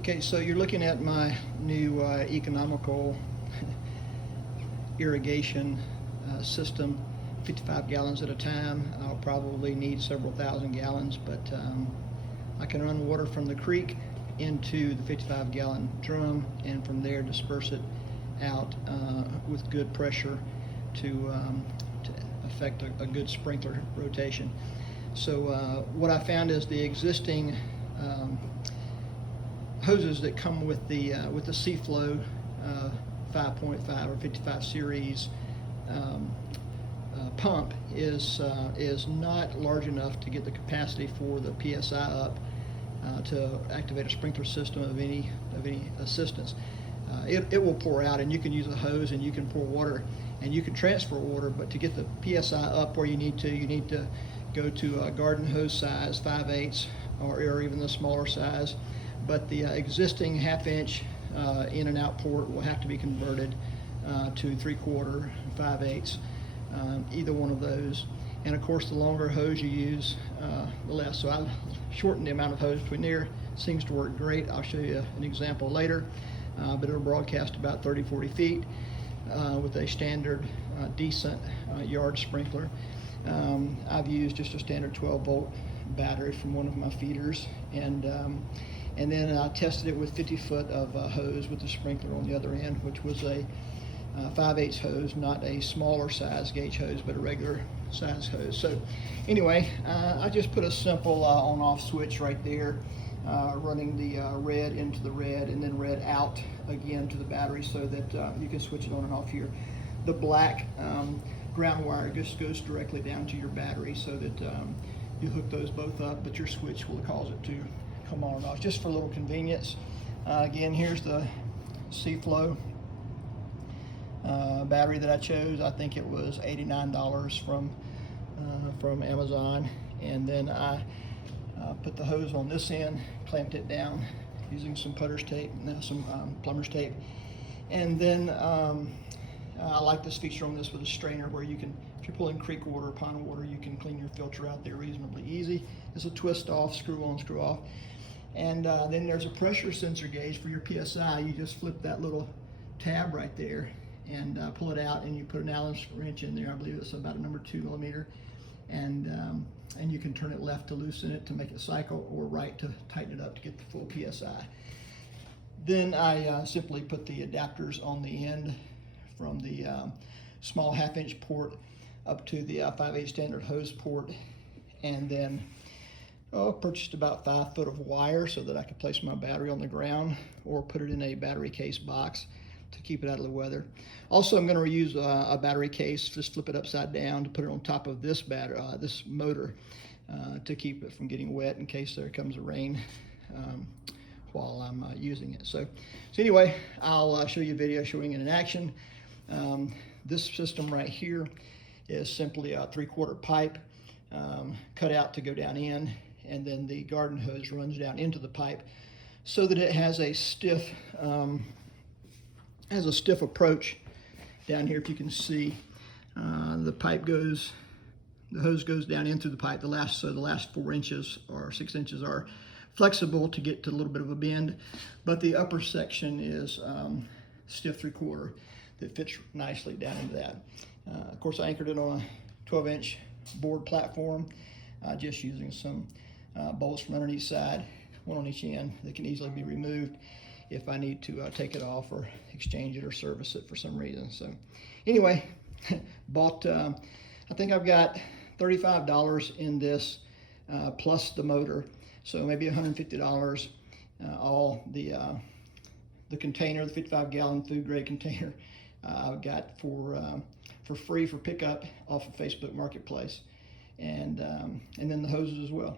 Okay, so you're looking at my new economical irrigation system, 55 gallons at a time. I'll probably need several thousand gallons, but I can run water from the creek into the 55-gallon drum, and from there disperse it out with good pressure to affect a good sprinkler rotation. So what I found is the existing hoses that come with the SeaFlo 5.5 or 55 series pump is not large enough to get the capacity for the PSI up to activate a sprinkler system of any assistance. It will pour out, and you can use a hose and you can pour water and you can transfer water, but to get the PSI up where you need to go to a garden hose size 5/8 or even the smaller size. But the existing 1/2 inch in and out port will have to be converted to 3/4, 5/8, either one of those. And of course, the longer hose you use, the less. So I shortened the amount of hose between there. Seems to work great. I'll show you an example later, but it'll broadcast about 30-40 feet with a standard, decent yard sprinkler. I've used just a standard 12-volt battery from one of my feeders, and then I tested it with 50 foot of hose with the sprinkler on the other end, which was a 5/8 hose, not a smaller size gauge hose, but a regular size hose. So anyway, I just put a simple on-off switch right there, running the red into the red and then red out again to the battery, so that you can switch it on and off here. The black ground wire just goes directly down to your battery, so that you hook those both up, but your switch will cause it to come on and off, just for a little convenience. Again, here's the SeaFlo battery that I chose. I think it was $89 from Amazon, and then I put the hose on this end, clamped it down using some putter's tape, some plumber's tape, and then I like this feature on this with a strainer, where you can, if you're pulling creek water or pond water, you can clean your filter out there reasonably easy. It's a twist off, screw on, screw off. And then there's a pressure sensor gauge for your PSI. You just flip that little tab right there and pull it out, and you put an Allen wrench in there. I believe it's about a number 2 millimeter. And you can turn it left to loosen it to make it cycle, or right to tighten it up to get the full PSI. Then I simply put the adapters on the end from the small 1/2 inch port up to the 5/8 standard hose port, and then purchased about 5 foot of wire so that I could place my battery on the ground or put it in a battery case box to keep it out of the weather. Also, I'm going to reuse a battery case, just flip it upside down to put it on top of this this motor to keep it from getting wet in case there comes a rain while I'm using it. So anyway, I'll show you a video showing it in action. This system right here is simply a 3/4 pipe cut out to go down in, and then the garden hose runs down into the pipe so that it has a stiff approach down here. If you can see, the hose goes down into the pipe. The last 4 inches or 6 inches are flexible to get to a little bit of a bend, but the upper section is stiff 3/4 that fits nicely down into that. Of course, I anchored it on a 12-inch board platform, just using some bolts from underneath side, one on each end, that can easily be removed if I need to take it off or exchange it or service it for some reason. So anyway, bought, I think I've got $35 in this, plus the motor, so maybe $150. All the container, the 55-gallon food grade container, I've got for free for pickup off of Facebook Marketplace, and then the hoses as well.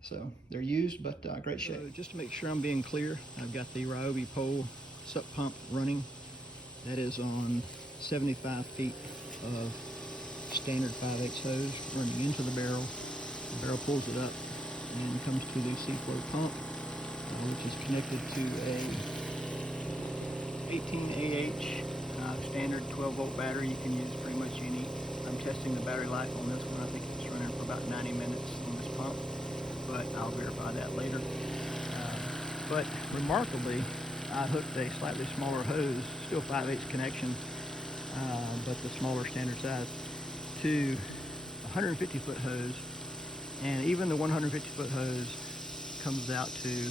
So they're used, but great shape. So just to make sure I'm being clear, I've got the Ryobi pole sup pump running. That is on 75 feet of standard 5/8 hose running into the barrel. The barrel pulls it up and comes to the SeaFlo pump, which is connected to a 18AH standard 12-volt battery. You can use pretty much any. I'm testing the battery life on this one. I think it's running for about 90 minutes on this pump, but I'll verify that later. But remarkably, I hooked a slightly smaller hose, still 5/8 connection, but the smaller standard size, to a 150-foot hose, and even the 150-foot hose comes out to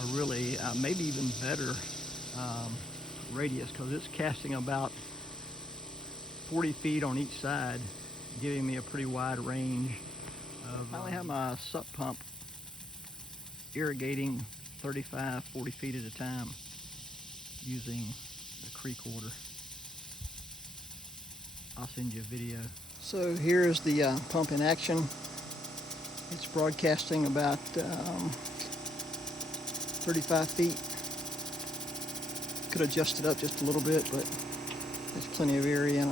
a really, maybe even better radius, because it's casting about 40 feet on each side, giving me a pretty wide range of. I only have my sup pump irrigating 35, 40 feet at a time using the creek water. I'll send you a video. So here's the pump in action. It's broadcasting about 35 feet. Could adjust it up just a little bit, but there's plenty of area in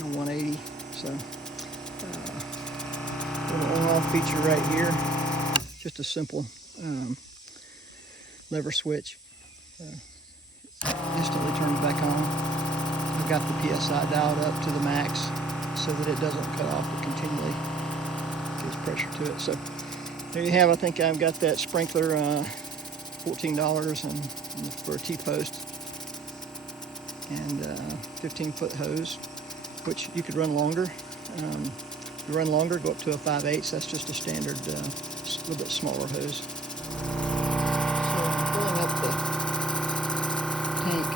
a 180. So little on-off feature right here. Just a simple lever switch. Instantly turns back on. I've got the PSI dialed up to the max so that it doesn't cut off, but continually gives pressure to it. So there you have. I think I've got that sprinkler, $14 and for a T-post, and 15-foot hose, which you could run longer. If you run longer, go up to a 5/8. That's just a standard, little bit smaller hose. So I'm filling up the tank,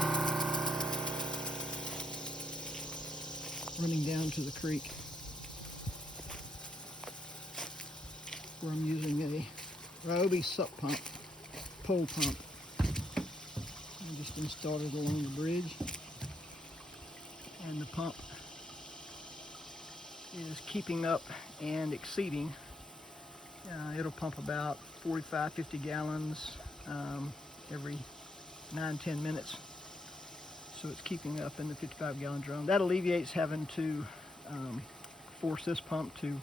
running down to the creek, where I'm using a Ryobi sup pump, pole pump. I just installed it along the bridge, and the pump is keeping up and exceeding. It'll pump about 45, 50 gallons every 9-10 minutes. So it's keeping up in the 55-gallon drum. That alleviates having to force this pump to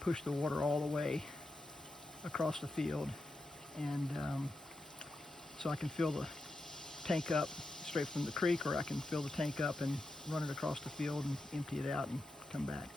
push the water all the way across the field. And so I can fill the tank up straight from the creek, or I can fill the tank up and run it across the field and empty it out and come back.